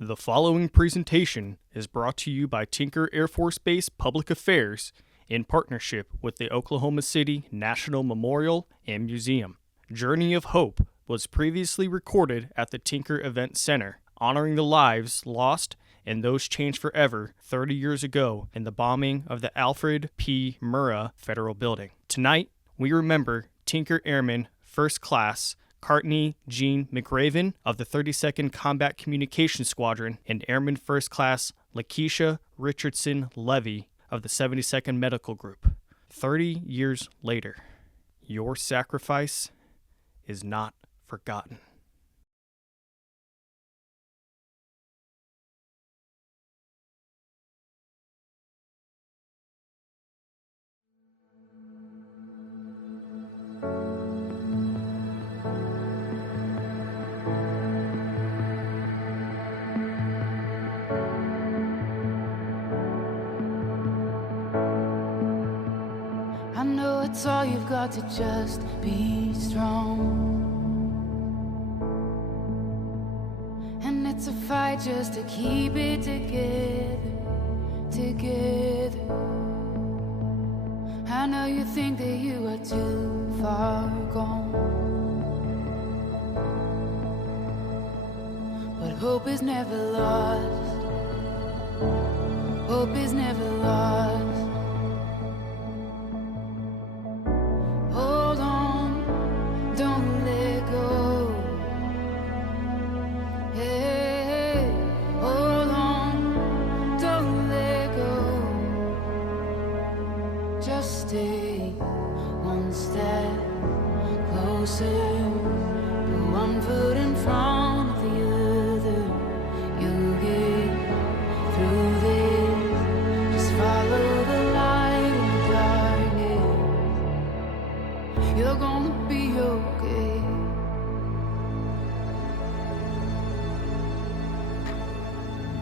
The following presentation is brought to you by Tinker Air Force Base Public Affairs in partnership with the Oklahoma City National Memorial and Museum. Journey of Hope was previously recorded at the Tinker Event Center, honoring the lives lost and those changed forever 30 years ago in the bombing of the Alfred P. Murrah Federal Building. Tonight, we remember Tinker Airmen First Class Cartney McRaven of the 32nd Combat Communications Squadron and Airman First Class Lakesha Richardson Levy of the 72nd Medical Group. 30 years later, your sacrifice is not forgotten. I know it's all you've got to just be strong. And it's a fight just to keep it together. I know you think that you are too far gone, but hope is never lost. Hope is never lost. Hold on, don't let go. Hey, hold on, don't let go. Just stay one step closer, put one foot in front of the other. You'll get through this. Just follow the light in the darkness. You're gonna be okay.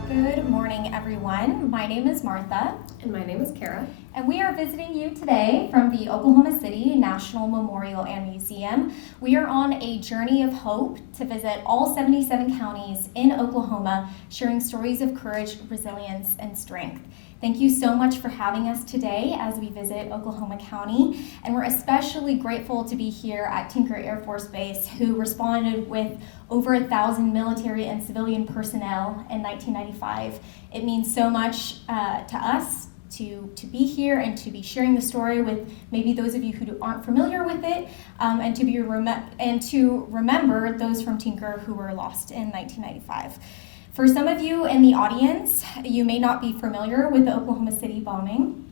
Good morning, everyone. My name is Martha. And my name is Kara. And we are visiting you today from the Oklahoma City National Memorial and Museum. We are on a journey of hope to visit all 77 counties in Oklahoma, sharing stories of courage, resilience, and strength. Thank you so much for having us today as we visit Oklahoma County. And we're especially grateful to be here at Tinker Air Force Base, who responded with over 1,000 military and civilian personnel in 1995. It means so much to us to be here and to be sharing the story with maybe those of you who aren't familiar with it, and to remember those from Tinker who were lost in 1995. For some of you in the audience, you may not be familiar with the Oklahoma City bombing.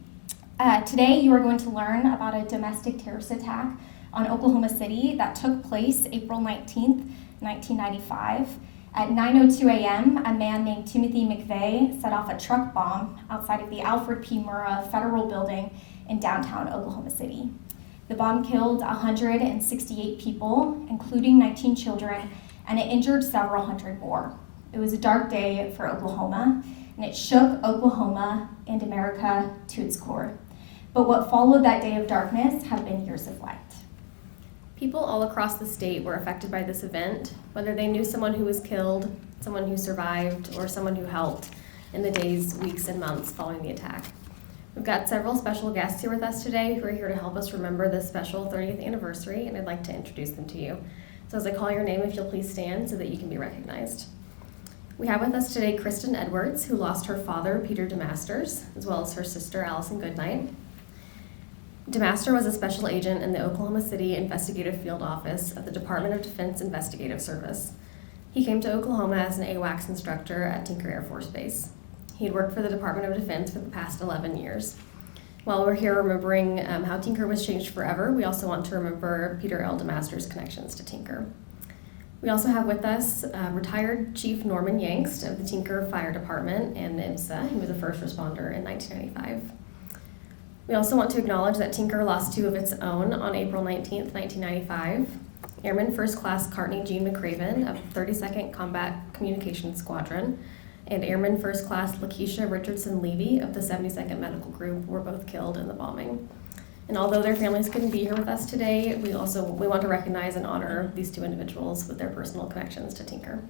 Today, you are going to learn about a domestic terrorist attack on Oklahoma City that took place April 19th, 1995. At 9:02 a.m., a man named Timothy McVeigh set off a truck bomb outside of the Alfred P. Murrah Federal Building in downtown Oklahoma City. The bomb killed 168 people, including 19 children, and it injured several hundred more. It was a dark day for Oklahoma, and it shook Oklahoma and America to its core. But what followed that day of darkness have been years of light. People all across the state were affected by this event, whether they knew someone who was killed, someone who survived, or someone who helped in the days, weeks, and months following the attack. We've got several special guests here with us today who are here to help us remember this special 30th anniversary, and I'd like to introduce them to you. So as I call your name, if you'll please stand so that you can be recognized. We have with us today Kristen Edwards, who lost her father, Peter DeMasters, as well as her sister, Allison Goodnight. DeMaster was a special agent in the Oklahoma City Investigative Field Office of the Department of Defense Investigative Service. He came to Oklahoma as an AWACS instructor at Tinker Air Force Base. He had worked for the Department of Defense for the past 11 years. While we're here remembering how Tinker was changed forever, we also want to remember Peter L. DeMaster's connections to Tinker. We also have with us retired Chief Norman Yangst of the Tinker Fire Department and IMSA. He was a first responder in 1995. We also want to acknowledge that Tinker lost two of its own on April 19th, 1995. Airman First Class Cartney McRaven of 32nd Combat Communications Squadron and Airman First Class Lakesha Richardson Levy of the 72nd Medical Group were both killed in the bombing. And although their families couldn't be here with us today, we want to recognize and honor these two individuals with their personal connections to Tinker.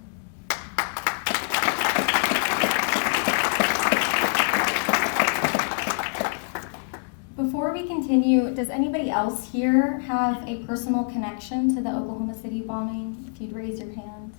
does anybody else here have a personal connection to the Oklahoma City bombing? If you'd raise your hand.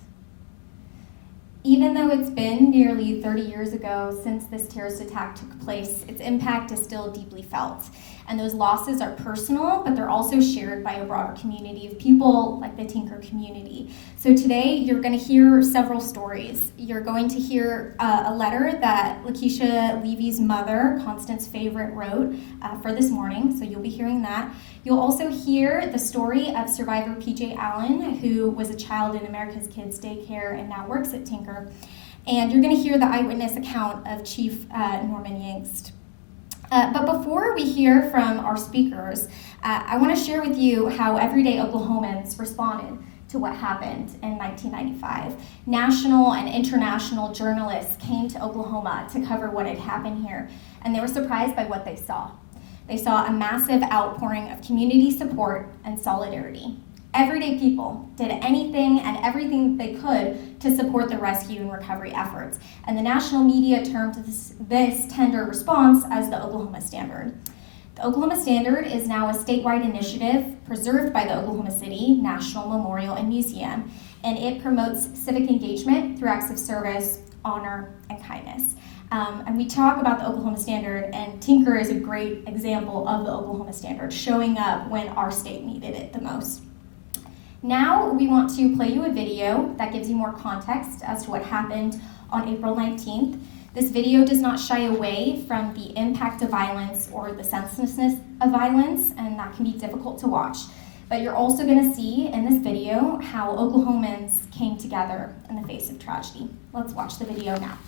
Even though it's been nearly 30 years ago since this terrorist attack took place, its impact is still deeply felt. And those losses are personal, but they're also shared by a broader community of people like the Tinker community. So today, you're going to hear several stories. You're going to hear a letter that Lakesha Levy's mother, Constance Favorite, wrote for this morning, so you'll be hearing that. You'll also hear the story of survivor P.J. Allen, who was a child in America's Kids Daycare and now works at Tinker. And you're going to hear the eyewitness account of Chief Norman Yangst. But before we hear from our speakers, I want to share with you how everyday Oklahomans responded to what happened in 1995. National and international journalists came to Oklahoma to cover what had happened here, and they were surprised by what they saw. They saw a massive outpouring of community support and solidarity. Everyday people did anything and everything they could to support the rescue and recovery efforts. And the national media termed this tender response as the Oklahoma Standard. The Oklahoma Standard is now a statewide initiative preserved by the Oklahoma City National Memorial and Museum, and it promotes civic engagement through acts of service, honor, and kindness. And we talk about the Oklahoma Standard, and Tinker is a great example of the Oklahoma Standard, showing up when our state needed it the most. Now we want to play you a video that gives you more context as to what happened on April 19th. This video does not shy away from the impact of violence or the senselessness of violence, and that can be difficult to watch. But you're also going to see in this video how Oklahomans came together in the face of tragedy. Let's watch the video now.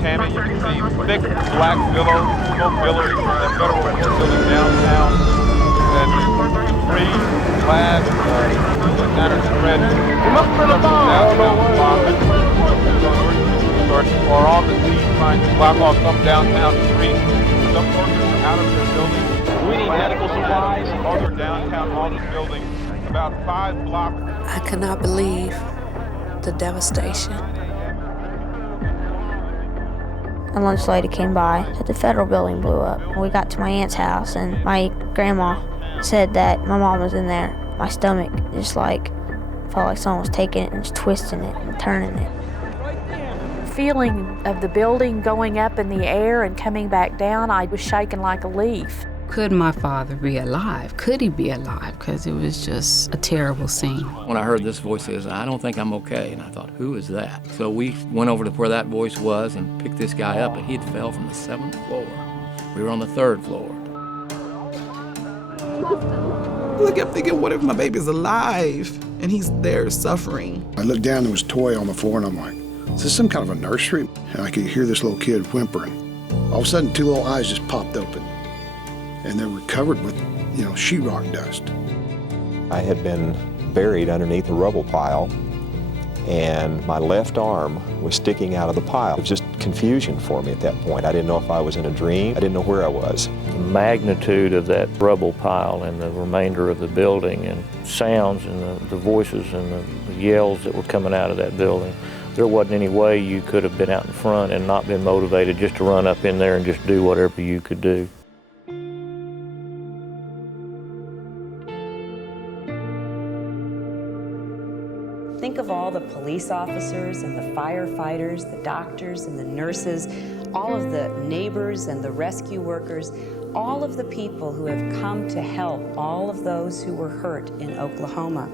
Tammy, you can see thick black billows, smoke billows from the federal court building downtown. And three flash, matters spread. You must have been a bomb. Are on the scene trying to block off some downtown streets. Some workers are out of their buildings. We need medical supplies. Other downtown office buildings, about 5 blocks. I could not believe the devastation. A lunch lady came by, said the federal building blew up. We got to my aunt's house, and my grandma said that my mom was in there. My stomach just felt like someone was taking it and just twisting it and turning it. Feeling of the building going up in the air and coming back down, I was shaking like a leaf. Could my father be alive? Could he be alive? Because it was just a terrible scene. When I heard this voice, it says, "I don't think I'm okay." And I thought, who is that? So we went over to where that voice was and picked this guy up, and he had fell from the 7th floor. We were on the 3rd floor. Look, I'm thinking, what if my baby's alive and he's there suffering? I looked down, there was a toy on the floor, and I'm like, is this some kind of a nursery? And I could hear this little kid whimpering. All of a sudden, 2 little eyes just popped open, and they were covered with, sheetrock dust. I had been buried underneath a rubble pile, and my left arm was sticking out of the pile. It was just confusion for me at that point. I didn't know if I was in a dream. I didn't know where I was. The magnitude of that rubble pile and the remainder of the building and sounds and the voices and the yells that were coming out of that building, there wasn't any way you could have been out in front and not been motivated just to run up in there and just do whatever you could do. Think of all the police officers and the firefighters, the doctors and the nurses, all of the neighbors and the rescue workers, all of the people who have come to help all of those who were hurt in Oklahoma.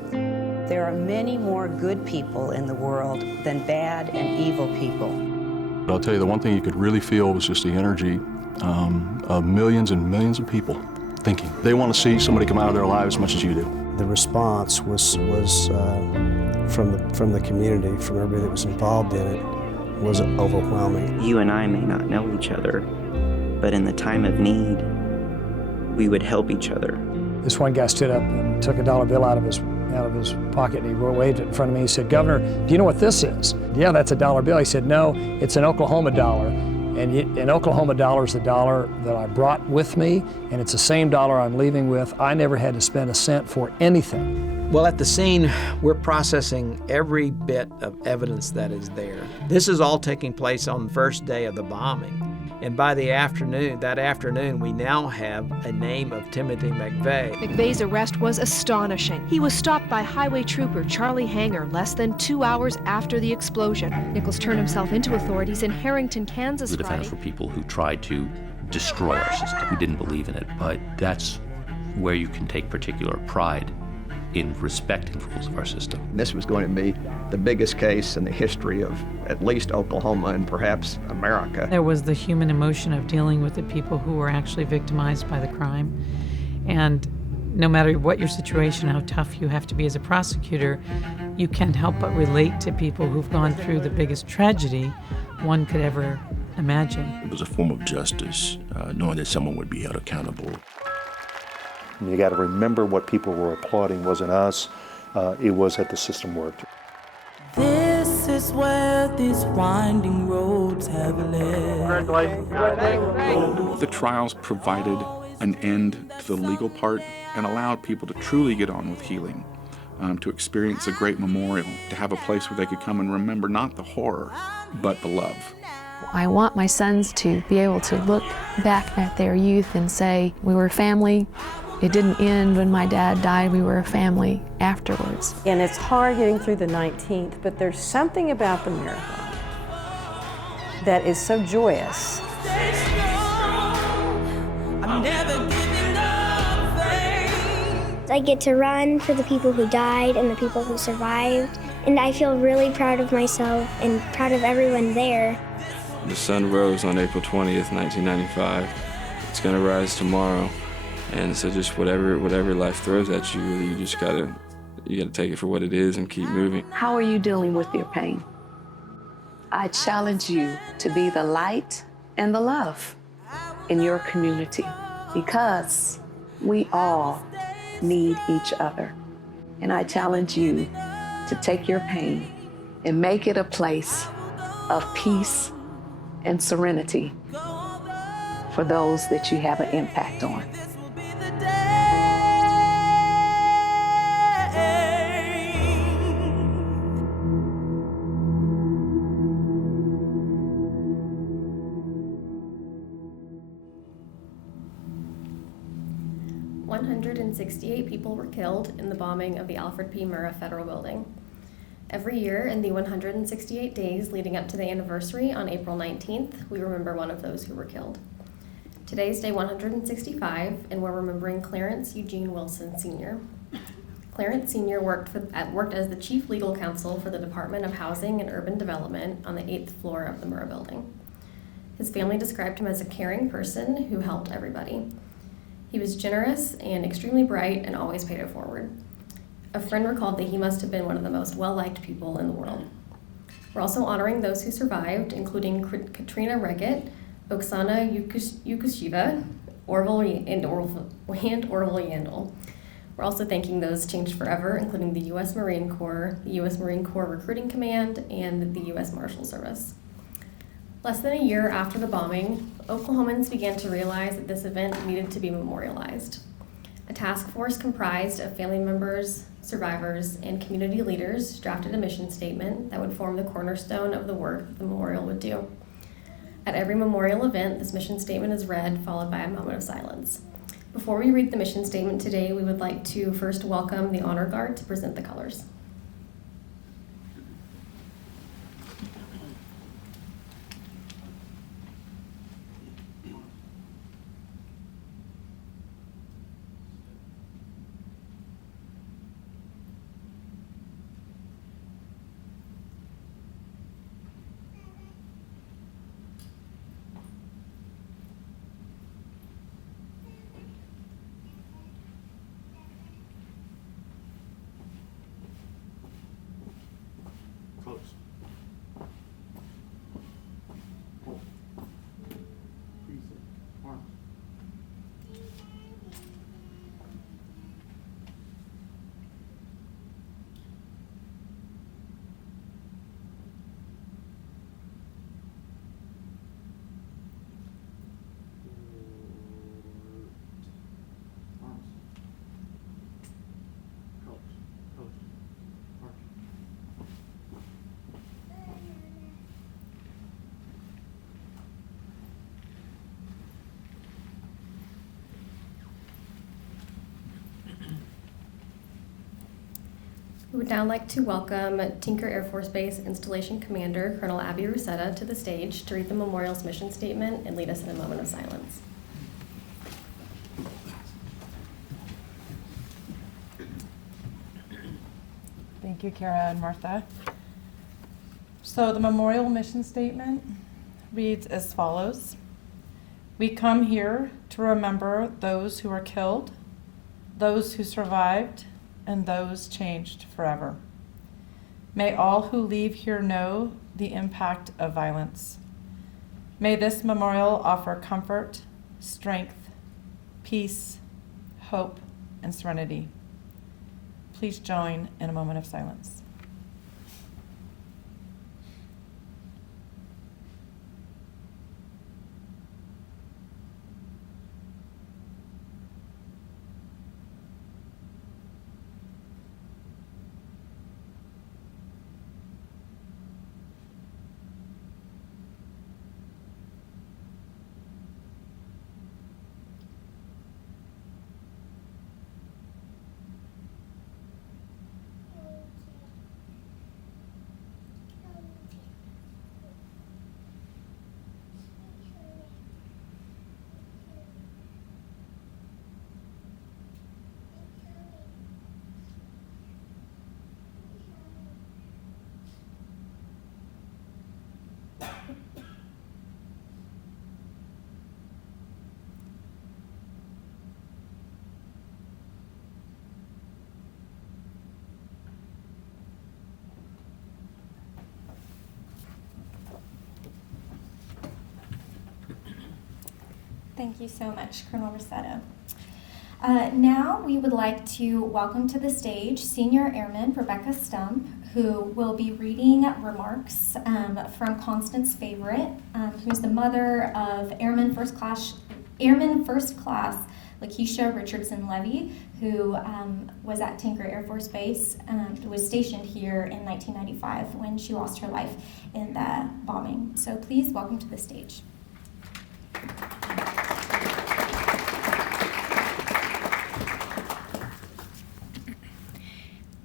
There are many more good people in the world than bad and evil people. I'll tell you, the one thing you could really feel was just the energy of millions and millions of people thinking. They want to see somebody come out of their lives as much as you do. The response was from the community, from everybody that was involved in it, was overwhelming. You and I may not know each other, but in the time of need, we would help each other. This one guy stood up and took a dollar bill out of his pocket, and he waved it in front of me. He said, "Governor, do you know what this is?" "Yeah, that's a dollar bill." He said, "No, it's an Oklahoma dollar. And an Oklahoma dollar is the dollar that I brought with me, and it's the same dollar I'm leaving with. I never had to spend a cent for anything." Well, at the scene, we're processing every bit of evidence that is there. This is all taking place on the first day of the bombing. And by that afternoon, we now have a name of Timothy McVeigh. McVeigh's arrest was astonishing. He was stopped by highway trooper Charlie Hanger less than 2 hours after the explosion. Nichols turned himself into authorities in Harrington, Kansas The defendants were people who tried to destroy our system. We didn't believe in it, but that's where you can take particular pride in respecting the rules of our system. This was going to be the biggest case in the history of at least Oklahoma and perhaps America. There was the human emotion of dealing with the people who were actually victimized by the crime. And no matter what your situation, how tough you have to be as a prosecutor, you can't help but relate to people who've gone through the biggest tragedy one could ever imagine. It was a form of justice, knowing that someone would be held accountable. And you got to remember what people were applauding wasn't us, it was that the system worked. This is where these winding roads have led. The trials provided an end to the legal part and allowed people to truly get on with healing, to experience a great memorial, to have a place where they could come and remember not the horror, but the love. I want my sons to be able to look back at their youth and say, we were family. It didn't end when my dad died. We were a family afterwards. And it's hard getting through the 19th, but there's something about the marathon that is so joyous. I get to run for the people who died and the people who survived, and I feel really proud of myself and proud of everyone there. The sun rose on April 20th, 1995. It's gonna rise tomorrow. And so just whatever life throws at you, really, you gotta take it for what it is and keep moving. How are you dealing with your pain? I challenge you to be the light and the love in your community, because we all need each other. And I challenge you to take your pain and make it a place of peace and serenity for those that you have an impact on. "168 people were killed in the bombing of the Alfred P. Murrah Federal Building. Every year, in the 168 days leading up to the anniversary on April 19th, we remember one of those who were killed. Today's day 165, and we're remembering Clarence Eugene Wilson Sr. Clarence Sr. worked as the chief legal counsel for the Department of Housing and Urban Development on the 8th floor of the Murrah Building. His family described him as a caring person who helped everybody. He was generous and extremely bright and always paid it forward. A friend recalled that he must have been one of the most well-liked people in the world. We're also honoring those who survived, including Katrina Reggett, Oksana Yukushiva, Orville Yandel. We're also thanking those changed forever, including the U.S. Marine Corps, the U.S. Marine Corps Recruiting Command, and the U.S. Marshal Service. Less than a year after the bombing, Oklahomans began to realize that this event needed to be memorialized. A task force comprised of family members, survivors, and community leaders drafted a mission statement that would form the cornerstone of the work the memorial would do. At every memorial event, this mission statement is read, followed by a moment of silence. Before we read the mission statement today, we would like to first welcome the Honor Guard to present the colors. We would now like to welcome Tinker Air Force Base Installation Commander Colonel Abby Rosetta to the stage to read the memorial's mission statement and lead us in a moment of silence. Thank you, Kara and Martha. So the memorial mission statement reads as follows. We come here to remember those who were killed, those who survived, and those changed forever. May all who leave here know the impact of violence. May this memorial offer comfort, strength, peace, hope, and serenity. Please join in a moment of silence. Thank you so much, Colonel Rosetta. Now we would like to welcome to the stage Senior Airman Rebecca Stump, who will be reading remarks from Constance Favorite, who's the mother of Airman First Class Lakesha Richardson Levy, who was at Tinker Air Force Base, was stationed here in 1995 when she lost her life in the bombing. So please welcome to the stage.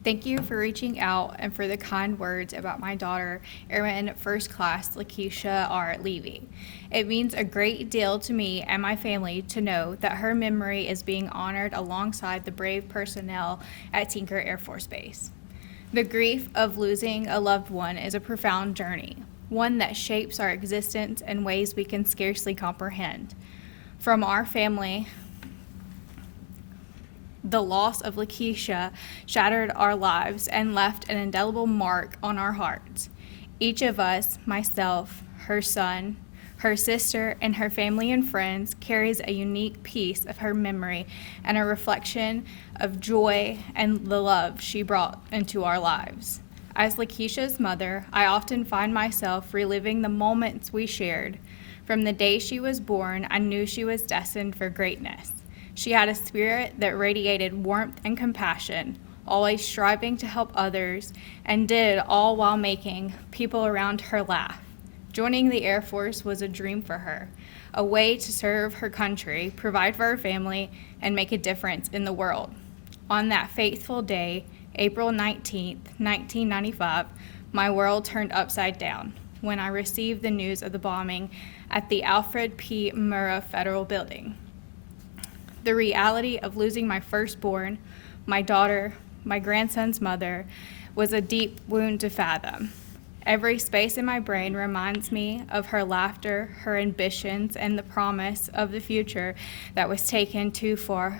Thank you for reaching out and for the kind words about my daughter, Airman First Class Lakesha R. Levy. It means a great deal to me and my family to know that her memory is being honored alongside the brave personnel at Tinker Air Force Base. The grief of losing a loved one is a profound journey, one that shapes our existence in ways we can scarcely comprehend. From our family, the loss of Lakesha shattered our lives and left an indelible mark on our hearts. Each of us, myself, her son, her sister, and her family and friends, carries a unique piece of her memory and a reflection of joy and the love she brought into our lives. As Lakesha's mother, I often find myself reliving the moments we shared. From the day she was born, I knew she was destined for greatness. She had a spirit that radiated warmth and compassion, always striving to help others, and did it all while making people around her laugh. Joining the Air Force was a dream for her, a way to serve her country, provide for her family, and make a difference in the world. On that fateful day, April 19th, 1995, my world turned upside down when I received the news of the bombing at the Alfred P. Murrah Federal Building. The reality of losing my firstborn, my daughter, my grandson's mother, was a deep wound to fathom. Every space in my brain reminds me of her laughter, her ambitions, and the promise of the future that was taken far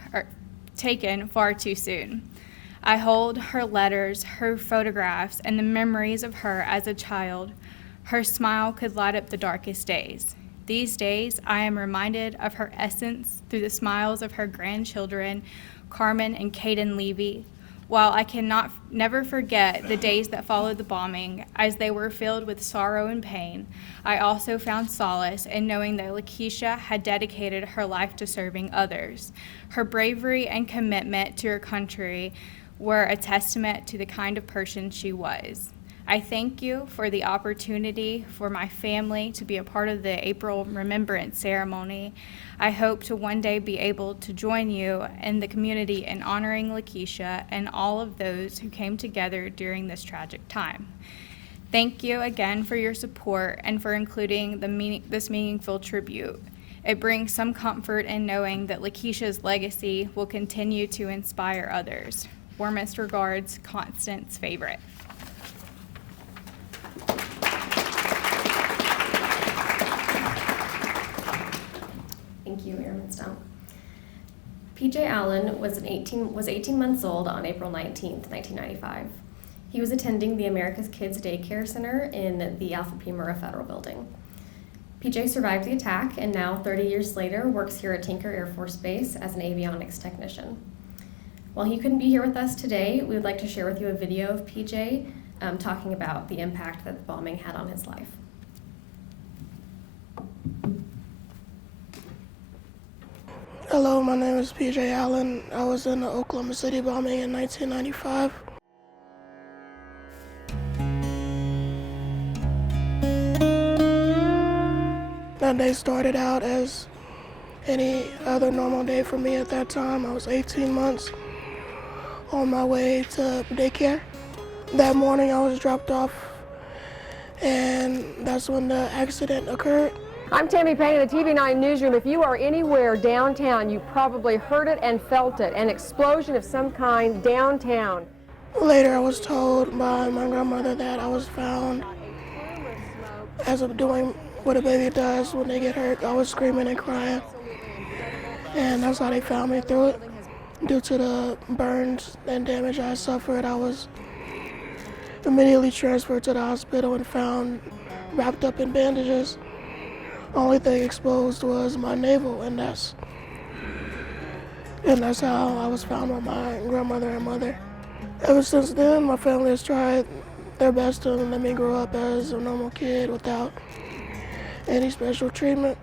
too soon. I hold her letters, her photographs, and the memories of her as a child. Her smile could light up the darkest days. These days, I am reminded of her essence through the smiles of her grandchildren, Carmen and Caden Levy. While I cannot never forget the days that followed the bombing, as they were filled with sorrow and pain, I also found solace in knowing that Lakesha had dedicated her life to serving others. Her bravery and commitment to her country were a testament to the kind of person she was. I thank you for the opportunity for my family to be a part of the April Remembrance Ceremony. I hope to one day be able to join you in the community in honoring Lakesha and all of those who came together during this tragic time. Thank you again for your support and for including this meaningful tribute. It brings some comfort in knowing that Lakesha's legacy will continue to inspire others. Warmest regards, Constance's favorite. Thank you, Airman Stump. PJ Allen was 18 months old on April 19th, 1995. He was attending the America's Kids Daycare Center in the Alpha Pi Murrah Federal Building. PJ survived the attack and now, 30 years later, works here at Tinker Air Force Base as an avionics technician. While he couldn't be here with us today, we would like to share with you a video of PJ talking about the impact that the bombing had on his life. Hello, my name is PJ Allen. I was in the Oklahoma City bombing in 1995. That day started out as any other normal day for me at that time. I was 18 months on my way to daycare. That morning I was dropped off, and that's when the accident occurred. I'm Tammy Payne in the TV9 newsroom. If you are anywhere downtown, you probably heard it and felt it, an explosion of some kind downtown. Later I was told by my grandmother that I was found as of doing what a baby does when they get hurt. I was screaming and crying, and that's how they found me through it. Due to the burns and damage I suffered, I was immediately transferred to the hospital and found wrapped up in bandages. Only thing exposed was my navel, and that's how I was found by my grandmother and mother. Ever since then, my family has tried their best to let me grow up as a normal kid without any special treatment.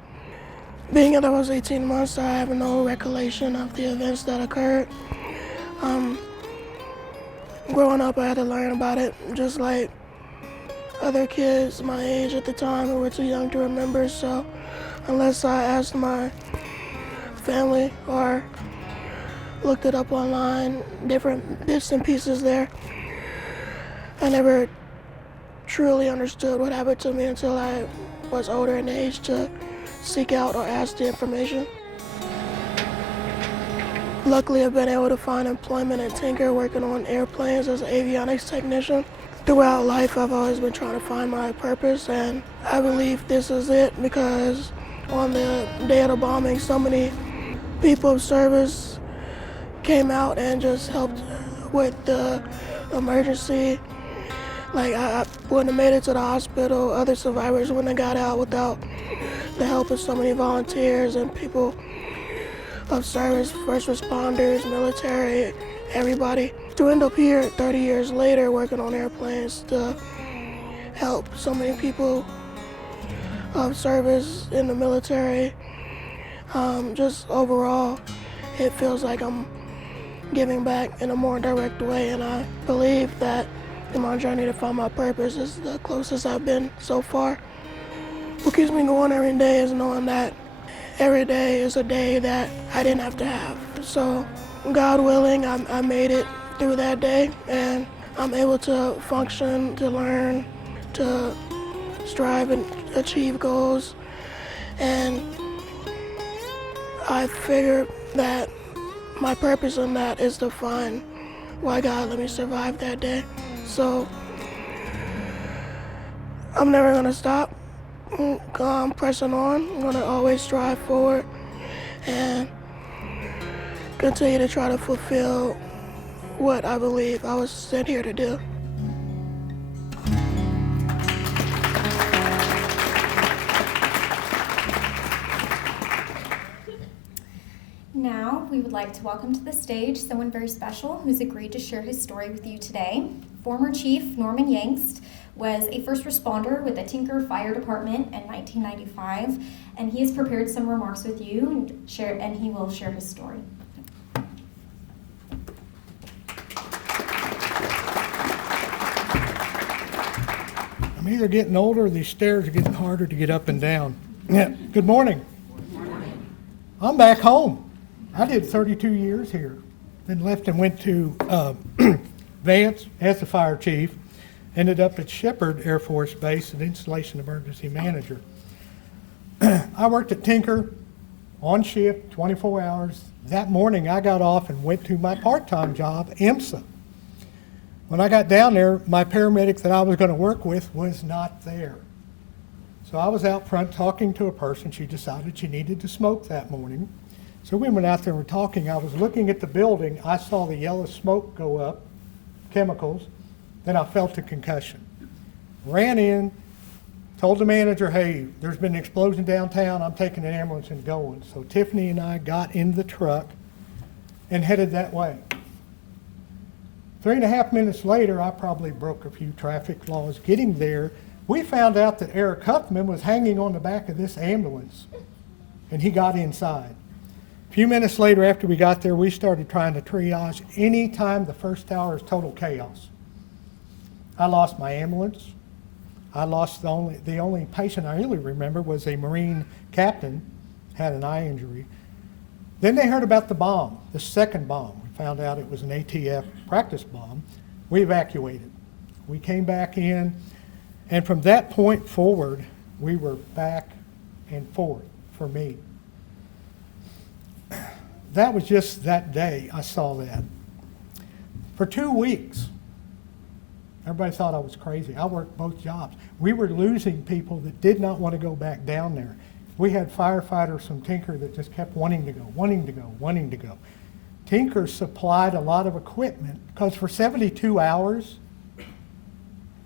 Being that I was 18 months, I have no recollection of the events that occurred. Growing up, I had to learn about it, just like other kids my age at the time who were too young to remember. So unless I asked my family or looked it up online, different bits and pieces there, I never truly understood what happened to me until I was older in age to seek out or ask the information. Luckily, I've been able to find employment at Tinker working on airplanes as an avionics technician. Throughout life, I've always been trying to find my purpose, and I believe this is it because on the day of the bombing, so many people of service came out and just helped with the emergency. Like, I wouldn't have made it to the hospital. Other survivors wouldn't have got out without the help of so many volunteers and people of service, first responders, military, everybody. To end up here 30 years later working on airplanes to help so many people of service in the military, just overall, it feels like I'm giving back in a more direct way, and I believe that in my journey to find my purpose is the closest I've been so far. What keeps me going every day is knowing that every day is a day that I didn't have to have. So God willing, I made it through that day, and I'm able to function, to learn, to strive and achieve goals. And I figured that my purpose in that is to find why God let me survive that day. So I'm never gonna stop. I'm pressing on. I'm gonna always strive forward and continue to try to fulfill what I believe I was sent here to do. Now, we would like to welcome to the stage someone very special who's agreed to share his story with you today. Former Chief Norman Yangst was a first responder with the Tinker Fire Department in 1995, and he has prepared some remarks with you and he will share his story. I'm either getting older or these stairs are getting harder to get up and down. Yeah. Good morning. I'm back home. I did 32 years here, then left and went to Vance as the fire chief, ended up at Shepherd Air Force Base as installation emergency manager. I worked at Tinker on shift, 24 hours. That morning I got off and went to my part-time job, IMSA. When I got down there, my paramedic that I was going to work with was not there. So I was out front talking to a person. She decided she needed to smoke that morning. So we went out there and were talking. I was looking at the building. I saw the yellow smoke go up, chemicals. Then I felt a concussion. Ran in, told the manager, hey, there's been an explosion downtown. I'm taking an ambulance and going. So Tiffany and I got in the truck and headed that way. 3.5 minutes later, I probably broke a few traffic laws. Getting there, we found out that Eric Huffman was hanging on the back of this ambulance, and he got inside. A few minutes later, after we got there, we started trying to triage. Anytime the first hour is total chaos. I lost my ambulance. I lost the only patient I really remember was a Marine captain, had an eye injury. Then they heard about the bomb, the second bomb. We found out it was an ATF practice bomb. We evacuated. We came back in, and from that point forward, we were back and forth for me. That was just that day I saw that. For 2 weeks, everybody thought I was crazy. I worked both jobs. We were losing people that did not want to go back down there. We had firefighters from Tinker that just kept wanting to go, wanting to go, wanting to go. Tinker supplied a lot of equipment because for 72 hours,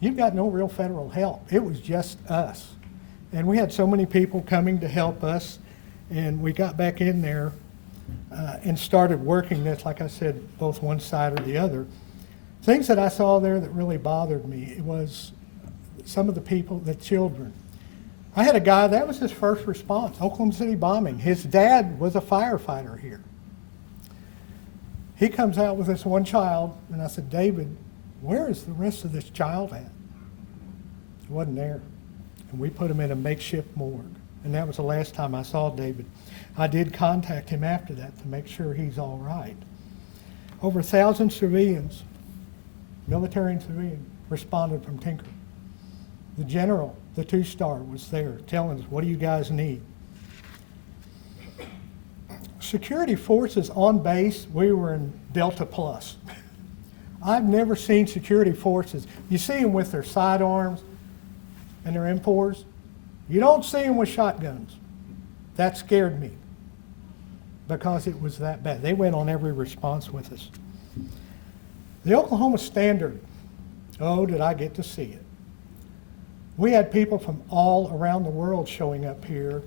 you've got no real federal help. It was just us. And we had so many people coming to help us, and we got back in there and started working this, like I said, both one side or the other. Things that I saw there that really bothered me, it was some of the people, the children. I had a guy, that was his first response, Oklahoma City bombing. His dad was a firefighter here. He comes out with this one child, and I said, David, where is the rest of this child at? He wasn't there. And we put him in a makeshift morgue. And that was the last time I saw David. I did contact him after that to make sure he's all right. Over 1,000 civilians, military and civilian, responded from Tinker. The general, the 2-star, was there telling us, what do you guys need? Security forces on base, we were in Delta Plus. I've never seen security forces. You see them with their sidearms and their M4s. You don't see them with shotguns. That scared me because it was that bad. They went on every response with us. The Oklahoma Standard, oh, did I get to see it. We had people from all around the world showing up here.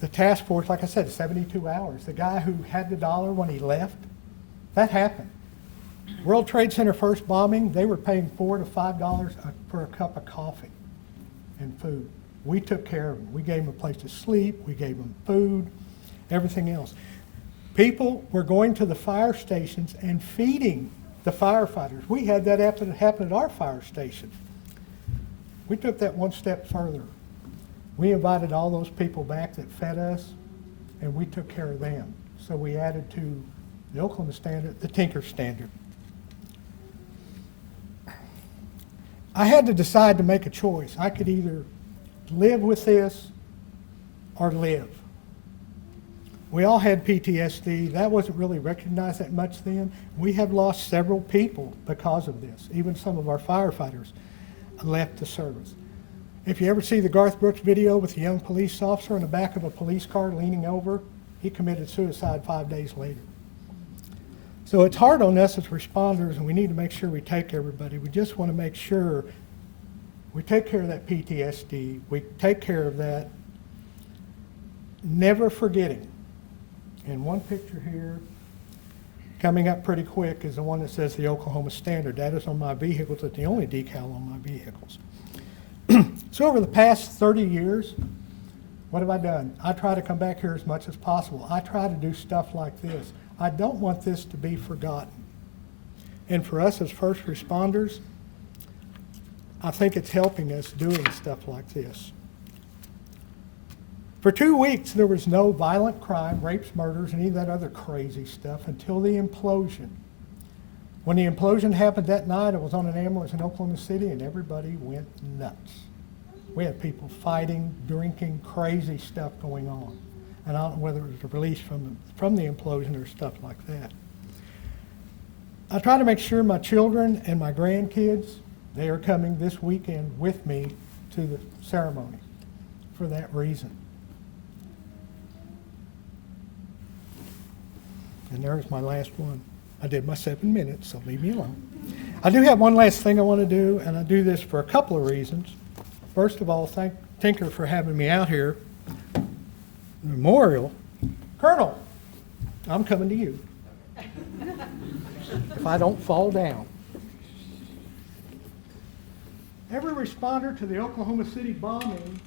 The task force, like I said, 72 hours. The guy who had the dollar when he left, that happened. World Trade Center first bombing, they were paying $4 to $5 for a cup of coffee and food. We took care of them. We gave them a place to sleep. We gave them food, everything else. People were going to the fire stations and feeding the firefighters. We had that happen at our fire station. We took that one step further. We invited all those people back that fed us, and we took care of them. So we added to the Oklahoma Standard, the Tinker Standard. I had to decide to make a choice. I could either live with this or live. We all had PTSD. That wasn't really recognized that much then. We have lost several people because of this. Even some of our firefighters left the service. If you ever see the Garth Brooks video with a young police officer in the back of a police car leaning over, he committed suicide 5 days later. So it's hard on us as responders, and we need to make sure we take everybody. We just want to make sure we take care of that PTSD. We take care of that, never forgetting. And one picture here, coming up pretty quick, is the one that says the Oklahoma Standard. That is on my vehicles. It's the only decal on my vehicles. So over the past 30 years, what have I done? I try to come back here as much as possible. I try to do stuff like this. I don't want this to be forgotten. And for us as first responders, I think it's helping us doing stuff like this. For 2 weeks, there was no violent crime, rapes, murders, any of that other crazy stuff until the implosion. When the implosion happened that night, I was on an ambulance in Oklahoma City and everybody went nuts. We had people fighting, drinking, crazy stuff going on. And I don't know whether it was a release from the implosion or stuff like that. I try to make sure my children and my grandkids, they are coming this weekend with me to the ceremony for that reason. And there's my last one. I did my 7 minutes, so leave me alone. I do have one last thing I want to do, and I do this for a couple of reasons. First of all, thank Tinker for having me out here. Memorial. Colonel, I'm coming to you. If I don't fall down. Every responder to the Oklahoma City bombing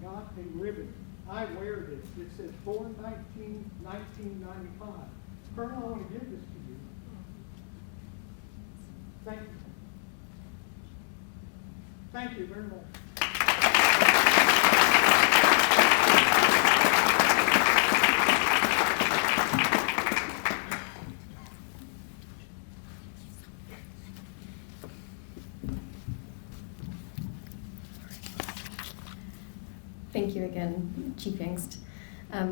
got a ribbon. I wear this. It says 4/19/1995. Colonel, I want to give this to you. Thank you. Thank you very much. Thank you again, Chief Yangst.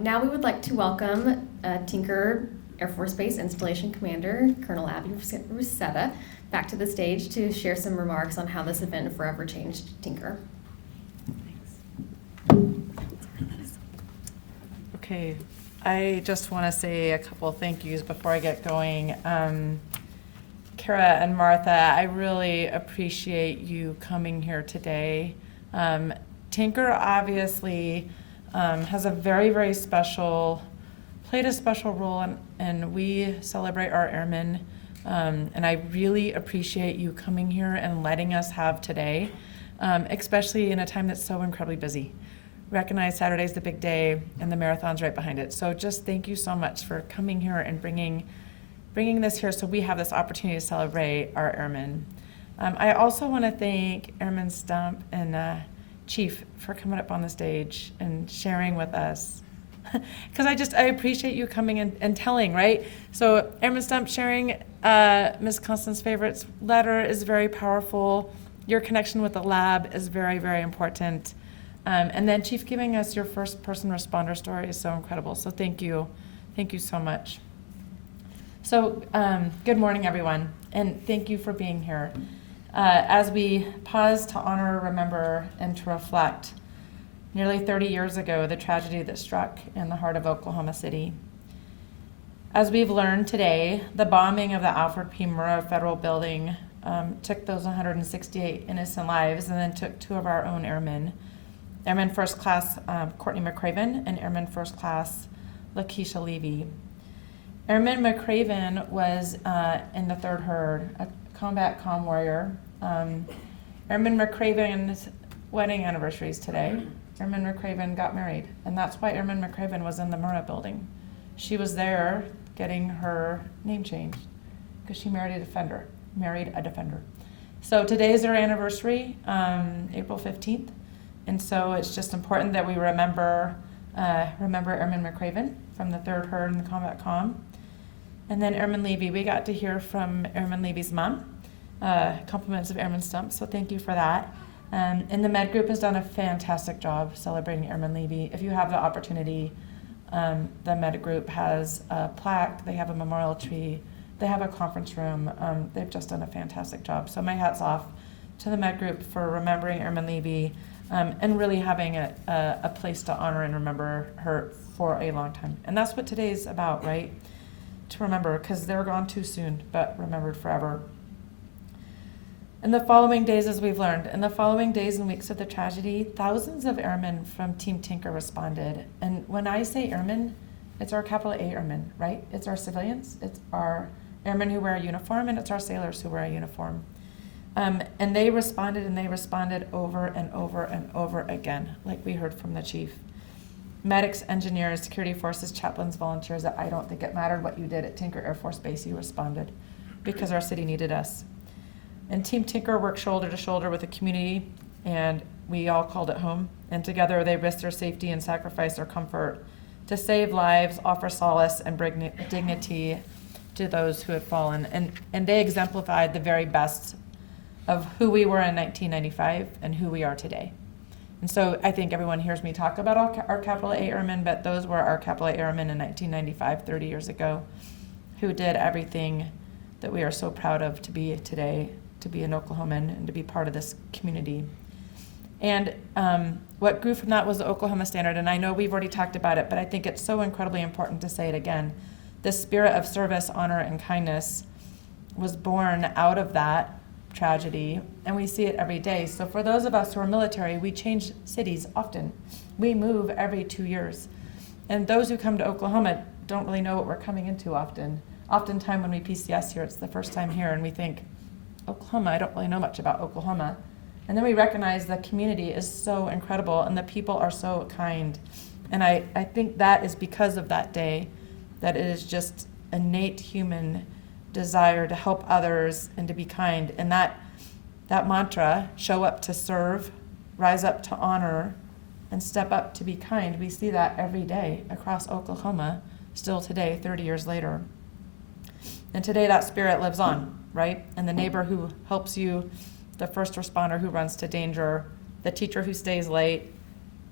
Now we would like to welcome Tinker Air Force Base Installation Commander, Colonel Abby Rusetta, back to the stage to share some remarks on how this event forever changed Tinker. Okay, I just want to say a couple of thank yous before I get going. Kara and Martha, I really appreciate you coming here today. Tinker obviously has a very, very played a special role, and we celebrate our airmen. And I really appreciate you coming here and letting us have today, especially in a time that's so incredibly busy. Recognize Saturday's the big day, and the marathon's right behind it. So just thank you so much for coming here and bringing this here so we have this opportunity to celebrate our airmen. I also want to thank Airman Stump and Chief for coming up on the stage and sharing with us. Because I appreciate you coming and telling, right? So Airman Stump sharing Ms. Constance Favorite's letter is very powerful. Your connection with the lab is very, very important. And then Chief giving us your first person responder story is so incredible. So thank you. Thank you so much. So good morning, everyone, and thank you for being here. As we pause to honor, remember, and to reflect, nearly 30 years ago, the tragedy that struck in the heart of Oklahoma City. As we've learned today, the bombing of the Alfred P. Murrah Federal Building took those 168 innocent lives and then took 2 of our own airmen, Airman First Class Cartney McRaven and Airman First Class Lakesha Levy. Airman McRaven was in the 3rd Herd, a combat comm warrior. Airman McRaven's wedding anniversary is today. Airman McRaven got married, and that's why Airman McRaven was in the Murrah building. She was there getting her name changed because she married a defender. So today is their anniversary, April 15th, and so it's just important that we remember Airman McRaven from the 3rd Herd and the Combat Comm. And then Airman Levy, we got to hear from Airman Levy's mom, compliments of Airman Stump, so thank you for that. And the Med Group has done a fantastic job celebrating Airman Levy. If you have the opportunity, the Med Group has a plaque, they have a memorial tree, they have a conference room. They've just done a fantastic job. So my hat's off to the Med Group for remembering Airman Levy and really having a place to honor and remember her for a long time. And that's what today's about, right? To remember, because they're gone too soon, but remembered forever. In the following days, as we've learned, in the following days and weeks of the tragedy, thousands of airmen from Team Tinker responded. And when I say airmen, it's our capital A airmen, right? It's our civilians, it's our airmen who wear a uniform, and it's our sailors who wear a uniform. And they responded over and over and over again, like we heard from the chief. Medics, engineers, security forces, chaplains, volunteers, I don't think it mattered what you did at Tinker Air Force Base, you responded. because our city needed us. And Team Tinker worked shoulder to shoulder with the community, and we all called it home. And together they risked their safety and sacrificed their comfort to save lives, offer solace, and bring dignity to those who had fallen. And they exemplified the very best of who we were in 1995 and who we are today. And so I think everyone hears me talk about our Capital A Airmen, but those were our Capital A Airmen in 1995, 30 years ago, who did everything that we are so proud of to be today, to be an Oklahoman and to be part of this community. And what grew from that was the Oklahoma Standard, and I know we've already talked about it, but I think it's so incredibly important to say it again. The spirit of service, honor, and kindness was born out of that tragedy, and we see it every day. So for those of us who are military, we change cities often. We move every 2 years. And those who come to Oklahoma don't really know what we're coming into often. Oftentimes when we PCS here, it's the first time here, and we think, Oklahoma, I don't really know much about Oklahoma. And then we recognize the community is so incredible, and the people are so kind. And I think that is because of that day, that it is just innate human desire to help others and to be kind. And that mantra, show up to serve, rise up to honor, and step up to be kind, we see that every day across Oklahoma, still today, 30 years later. And today that spirit lives on, right? And the neighbor who helps you, the first responder who runs to danger, the teacher who stays late,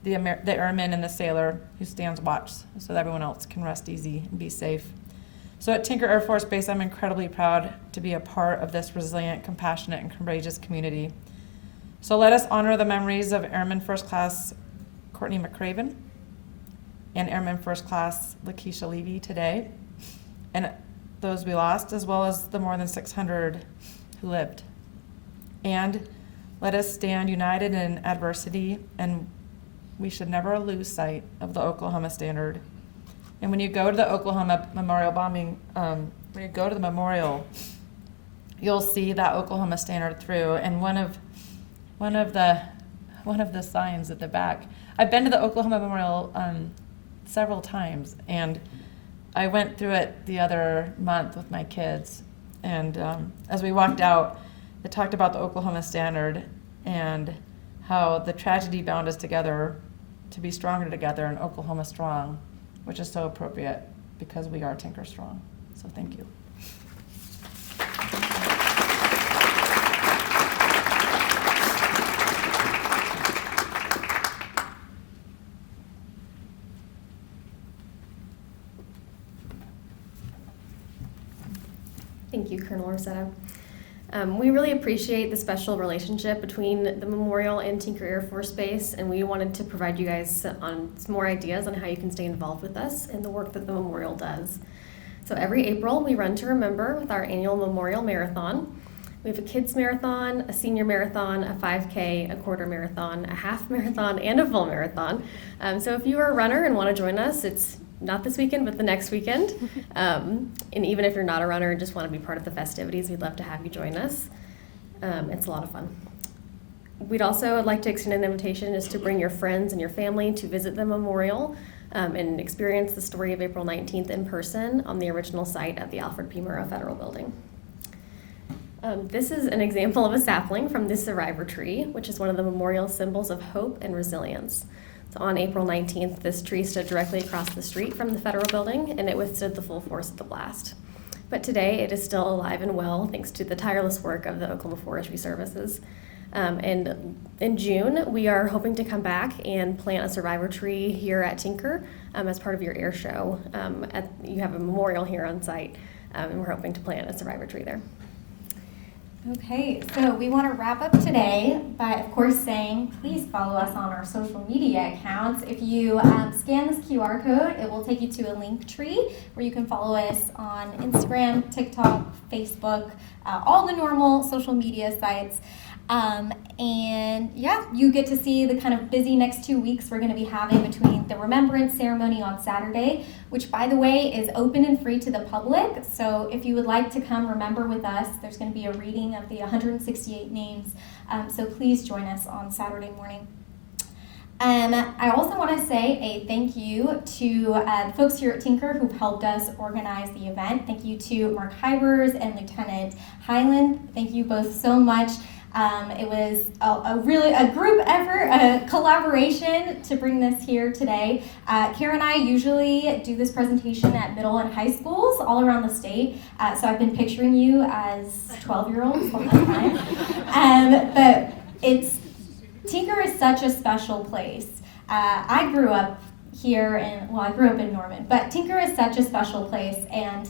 the airman and the sailor who stands watch so that everyone else can rest easy and be safe. So at Tinker Air Force Base, I'm incredibly proud to be a part of this resilient, compassionate, and courageous community. So let us honor the memories of Airman First Class Cartney McRaven and Airman First Class Lakesha Levy today, and those we lost, as well as the more than 600 who lived. And let us stand united in adversity, and we should never lose sight of the Oklahoma Standard. And when you go to the Oklahoma Memorial bombing, when you go to the memorial, you'll see that Oklahoma Standard through. And one of the signs at the back. I've been to the Oklahoma Memorial several times, and I went through it the other month with my kids. And as we walked out, it talked about the Oklahoma Standard and how the tragedy bound us together to be stronger together, and Oklahoma strong, which is so appropriate because we are Tinker strong. So thank you. Thank you, Colonel Rossetto. We really appreciate the special relationship between the memorial and Tinker Air Force Base, and we wanted to provide you guys on some more ideas on how you can stay involved with us in the work that the memorial does. So every April, we run to remember with our annual memorial marathon. We have a kids marathon, a senior marathon, a 5K, a quarter marathon, a half marathon, and a full marathon. So if you are a runner and want to join us, it's not this weekend, but the next weekend. And even if you're not a runner and just want to be part of the festivities, we'd love to have you join us. It's a lot of fun. We'd also like to extend an invitation is to bring your friends and your family to visit the memorial and experience the story of April 19th in person on the original site at the Alfred P. Murrah Federal Building. This is an example of a sapling from the survivor tree, which is one of the memorial symbols of hope and resilience. So on April 19th, this tree stood directly across the street from the federal building, and it withstood the full force of the blast. But today, it is still alive and well, thanks to the tireless work of the Oklahoma Forestry Services. And in June, we are hoping to come back and plant a survivor tree here at Tinker as part of your air show. You have a memorial here on site, and we're hoping to plant a survivor tree there. Okay, so we want to wrap up today by, of course, saying please follow us on our social media accounts. If you scan this QR code, it will take you to a link tree where you can follow us on Instagram, TikTok, Facebook, all the normal social media sites. And yeah, you get to see the kind of busy next 2 weeks we're going to be having between the Remembrance Ceremony on Saturday, which, by the way, is open and free to the public. So if you would like to come remember with us, there's going to be a reading of the 168 names. So please join us on Saturday morning. I also want to say a thank you to the folks here at Tinker who've helped us organize the event. Thank you to Mark Hybers and Lieutenant Highland. Thank you both so much. It was a group effort, a collaboration to bring this here today. Kara and I usually do this presentation at middle and high schools all around the state, so I've been picturing you as 12-year-olds the whole time. But Tinker is such a special place. I grew up here I grew up in Norman, but Tinker is such a special place, and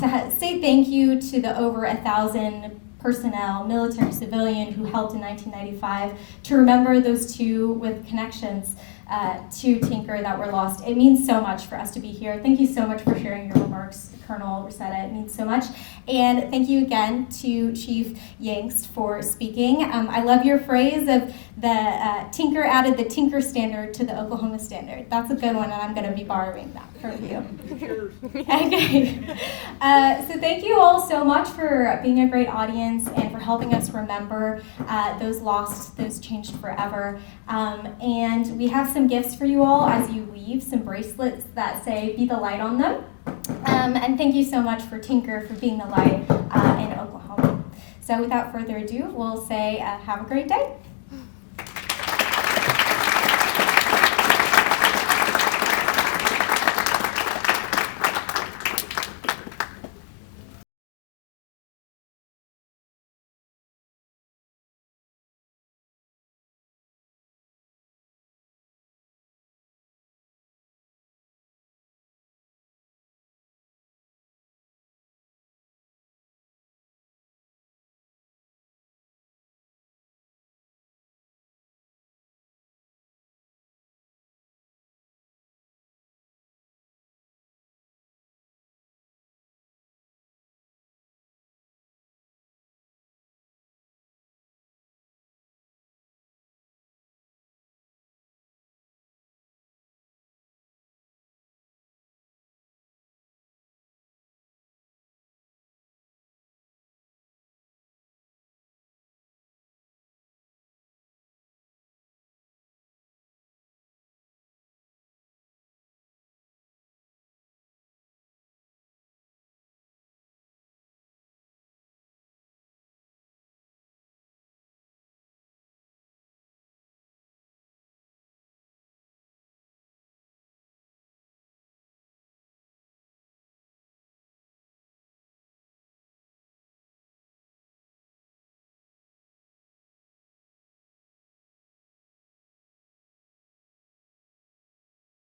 to say thank you to the over 1,000 personnel, military, civilian, who helped in 1995, to remember those two with connections to Tinker that were lost. It means so much for us to be here. Thank you so much for sharing your remarks, Colonel Rosetta. It means so much. And thank you again to Chief Yangst for speaking. I love your phrase of the Tinker added the Tinker standard to the Oklahoma standard. That's a good one, and I'm going to be borrowing that from you. Okay. So thank you all so much for being a great audience and for helping us remember those lost, those changed forever. And we have some gifts for you all as you leave, some bracelets that say "Be the Light" on them. And thank you so much for Tinker for being the light in Oklahoma. So without further ado, we'll say have a great day.